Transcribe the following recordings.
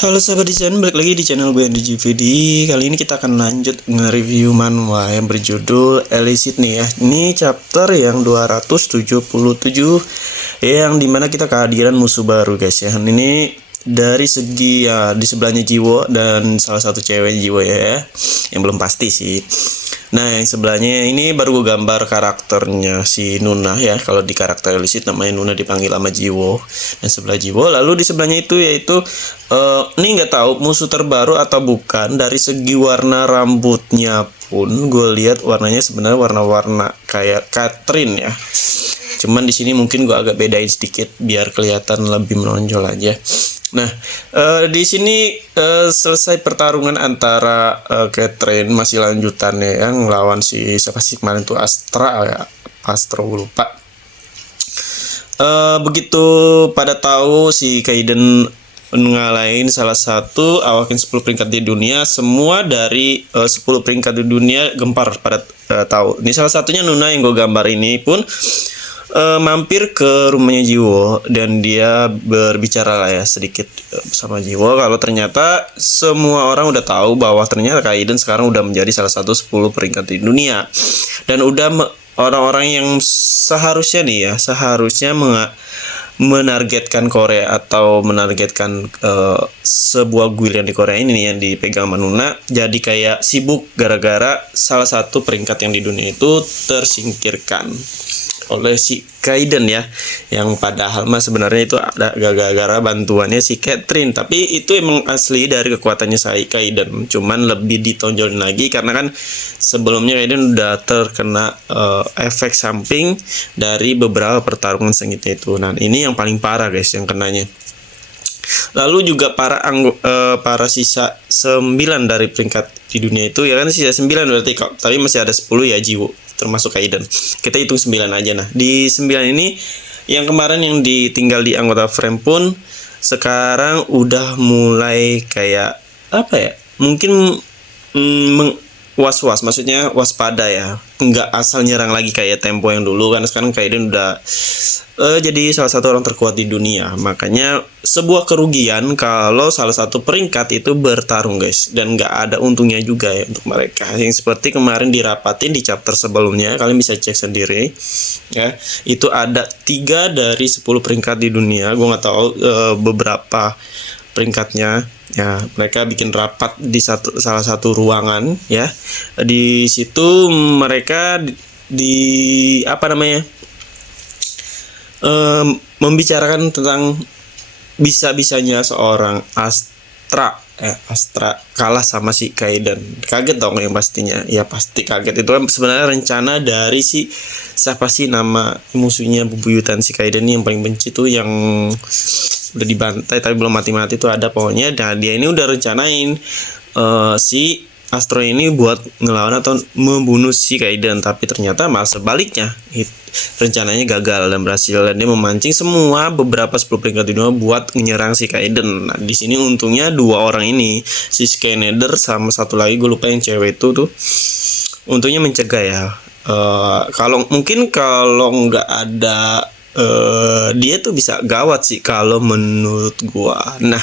Halo sahabat desain, balik lagi di channel gue Andy GVD. Kali ini kita akan lanjut nge-review manhwa yang berjudul Elicit nih ya. Ini chapter yang 277, yang dimana kita kehadiran musuh baru guys ya. Ini dari segi ya, di sebelahnya Jiwo dan salah satu cewek Jiwo ya, yang belum pasti sih. Nah, yang sebelahnya ini baru gue gambar karakternya si Nuna ya. Kalau di karakter Elicit namanya Nuna, dipanggil sama Jiwo. Dan sebelah Jiwo, lalu di sebelahnya itu yaitu ini nggak tahu musuh terbaru atau bukan. Dari segi warna rambutnya pun gue lihat warnanya sebenarnya warna-warna kayak Catherine ya. Cuman di sini mungkin gue agak bedain sedikit biar kelihatan lebih menonjol aja. Nah, di sini selesai pertarungan antara Catherine, masih lanjutannya ya, ngelawan si siapa sih kemarin tuh, Astra ya, Astro gue lupa. Begitu pada tahu si Kaiden ngalahin salah satu awakin 10 peringkat di dunia, semua dari 10 peringkat di dunia gempar pada tahu. Ini salah satunya Nuna yang gue gambar ini pun mampir ke rumahnya Jiwo dan dia berbicara lah ya sedikit sama Jiwo kalau ternyata semua orang udah tahu bahwa ternyata Kaiden sekarang udah menjadi salah satu 10 peringkat di dunia dan udah orang-orang yang seharusnya nih ya menargetkan Korea atau menargetkan sebuah guild yang di Korea ini nih, yang dipegang Manuna, jadi kayak sibuk gara-gara salah satu peringkat yang di dunia itu tersingkirkan oleh si Kaiden ya, yang padahal mah sebenarnya itu ada gara-gara bantuannya si Catherine, tapi itu emang asli dari kekuatannya si Kaiden, cuman lebih ditonjolin lagi karena kan sebelumnya Kaiden udah terkena efek samping dari beberapa pertarungan sengitnya itu. Nah, ini yang paling parah guys yang kenanya. Lalu juga para sisa 9 dari peringkat di dunia itu ya kan, sisa 9 berarti kok, tapi masih ada 10 ya Jiwo termasuk Kaiden. Kita hitung 9 aja. Nah, di 9 ini yang kemarin yang ditinggal di anggota frame pun sekarang udah mulai kayak apa ya? Mungkin was-was, maksudnya waspada ya, nggak asal nyerang lagi kayak tempo yang dulu kan. Sekarang Kaiden udah jadi salah satu orang terkuat di dunia, makanya sebuah kerugian kalau salah satu peringkat itu bertarung guys, dan nggak ada untungnya juga ya untuk mereka, yang seperti kemarin dirapatin di chapter sebelumnya, kalian bisa cek sendiri ya, itu ada 3 dari 10 peringkat di dunia. Gue nggak tahu beberapa peringkatnya ya, mereka bikin rapat di salah satu ruangan ya, di situ mereka di apa namanya membicarakan tentang bisa-bisanya seorang Astra kalah sama si Kaiden. Kaget dong yang pastinya, ya pasti kaget. Itu kan sebenarnya rencana dari si siapa sih nama musuhnya bebuyutan si Kaiden yang paling benci tuh, yang udah dibantai tapi belum mati-mati tuh ada pokoknya. Dan dia ini udah rencanain si Astro ini buat ngelawan atau membunuh si Kaiden, tapi ternyata malah sebaliknya, rencananya gagal dan berhasil, dan dia memancing semua beberapa 10 peringkat di dunia buat menyerang si Kaiden. Nah, di sini untungnya 2 orang ini, si Skynader sama satu lagi gue lupa yang cewek itu tuh, untungnya mencegah ya. Kalau nggak ada dia tuh bisa gawat sih kalau menurut gua. Nah,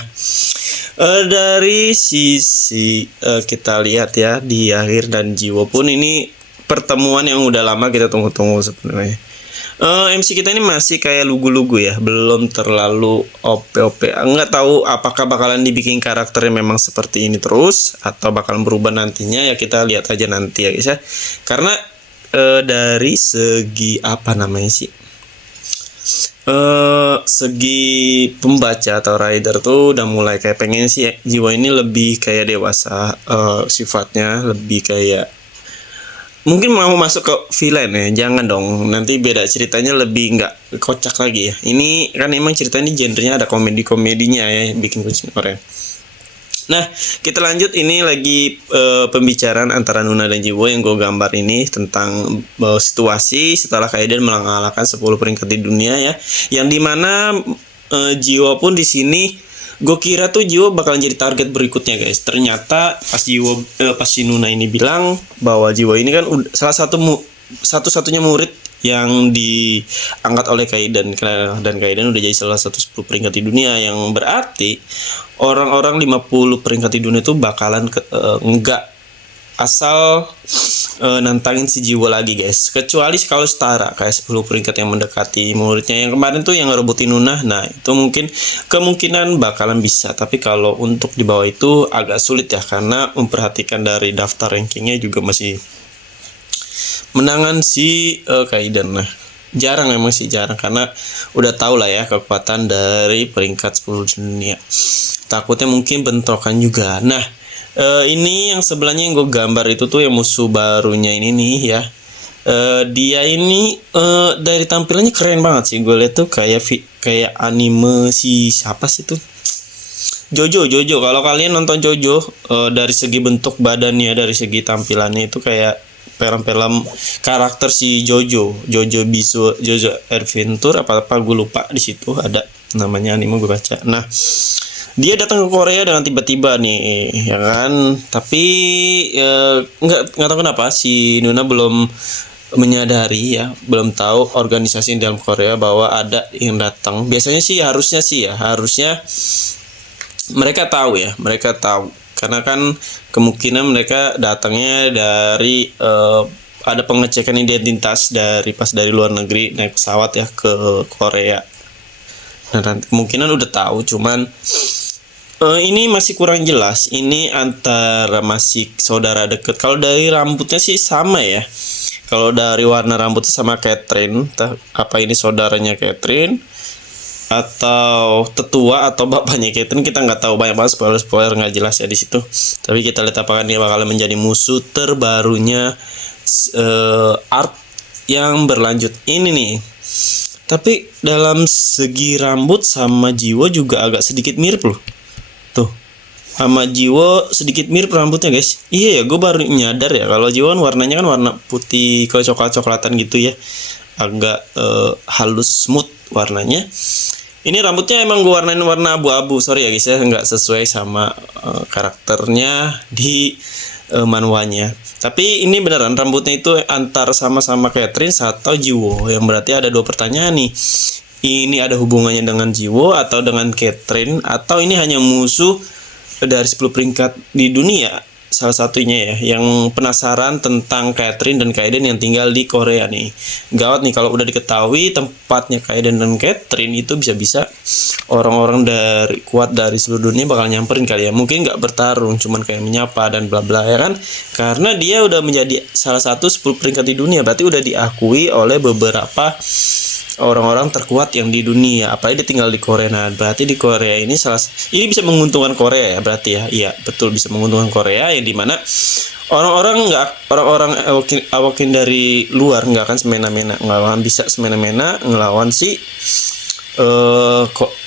dari sisi kita lihat ya di akhir dan Jiwo pun ini pertemuan yang udah lama kita tunggu-tunggu sebenarnya. MC kita ini masih kayak lugu-lugu ya, belum terlalu OP-OP. Nggak tahu apakah bakalan dibikin karakternya memang seperti ini terus atau bakalan berubah nantinya, ya kita lihat aja nanti ya guys ya. Karena dari segi apa namanya sih, segi pembaca atau rider tuh udah mulai kayak pengen sih Jiwa ini lebih kayak dewasa, sifatnya lebih kayak mungkin mau masuk ke villain ya. Jangan dong, nanti beda ceritanya, lebih nggak kocak lagi ya. Ini kan emang ceritanya genrenya ada komedinya ya, bikin kucing orang. Nah, kita lanjut. Ini lagi pembicaraan antara Nuna dan Jiwo yang gue gambar ini tentang situasi setelah Kaiden mengalahkan 10 peringkat di dunia ya. Yang dimana Jiwo pun di sini gue kira tuh Jiwo bakalan jadi target berikutnya guys. Ternyata pas si Nuna ini bilang bahwa Jiwo ini kan salah satu satu-satunya murid yang diangkat oleh Kaiden, dan Kaiden udah jadi salah satu 10 peringkat di dunia, yang berarti orang-orang 50 peringkat di dunia itu bakalan nggak asal nantangin si Jiwo lagi guys, kecuali kalau setara kayak 10 peringkat yang mendekati muridnya yang kemarin tuh yang ngerebutin Nuna. Nah itu mungkin kemungkinan bakalan bisa, tapi kalau untuk di bawah itu agak sulit ya, karena memperhatikan dari daftar rankingnya juga masih menangan si Kaiden. Nah jarang, emang sih jarang, karena udah tau lah ya kekuatan dari peringkat 10 dunia, takutnya mungkin bentrokan juga. Nah ini yang sebelahnya yang gue gambar itu tuh yang musuh barunya ini nih ya. Dia ini dari tampilannya keren banget sih, gue lihat tuh kayak anime si siapa sih tuh, Jojo. Kalau kalian nonton Jojo, dari segi bentuk badannya, dari segi tampilannya itu kayak film-film karakter si Jojo Adventure apa gue lupa, di situ ada namanya anime gue baca. Nah dia datang ke Korea dengan tiba-tiba nih ya kan, tapi nggak tahu kenapa si Nuna belum menyadari ya, belum tahu organisasi dalam Korea bahwa ada yang datang. Biasanya sih harusnya mereka tahu karena kan kemungkinan mereka datangnya dari ada pengecekan identitas dari luar negeri naik pesawat ya ke Korea. Nah kemungkinan udah tahu, cuman ini masih kurang jelas ini antara masih saudara deket. Kalau dari rambutnya sih sama ya, kalau dari warna rambutnya sama Catherine, apa ini saudaranya Catherine atau tetua atau bapaknya Catherine, kita nggak tahu. Banyak banget spoiler nggak jelas ya di situ. Tapi kita lihat apakah dia bakal menjadi musuh terbarunya art yang berlanjut ini nih. Tapi dalam segi rambut sama Jiwo juga agak sedikit mirip loh. Tuh, sama Jiwo sedikit mirip rambutnya guys. Iya ya, gue baru nyadar ya kalau Jiwo kan warnanya kan warna putih ke coklat-coklatan gitu ya, agak halus smooth warnanya. Ini rambutnya emang gue warnain warna abu-abu, sorry ya guys ya, nggak sesuai sama karakternya di manhwanya. Tapi ini beneran rambutnya itu antar sama-sama Catherine atau Jiwo, yang berarti ada dua pertanyaan nih. Ini ada hubungannya dengan Jiwo atau dengan Catherine, atau ini hanya musuh dari 10 peringkat di dunia salah satunya ya, yang penasaran tentang Catherine dan Kaiden yang tinggal di Korea nih. Gawat nih kalau udah diketahui tempatnya Kaiden dan Catherine, itu bisa-bisa orang-orang kuat dari seluruh dunia bakal nyamperin kali ya. Mungkin nggak bertarung, cuman kayak menyapa dan bla bla ya kan, karena dia udah menjadi salah satu 10 peringkat di dunia, berarti udah diakui oleh beberapa orang-orang terkuat yang di dunia. Apalagi dia tinggal di Korea. Nah berarti di Korea ini ini bisa menguntungkan Korea ya, berarti ya. Iya betul, bisa menguntungkan Korea, yang dimana orang-orang awakin dari luar nggak akan semena-mena ngelawan si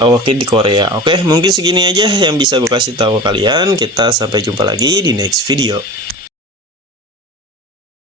awakin di Korea. Oke, mungkin segini aja yang bisa gue kasih tahu kalian. Kita sampai jumpa lagi di next video.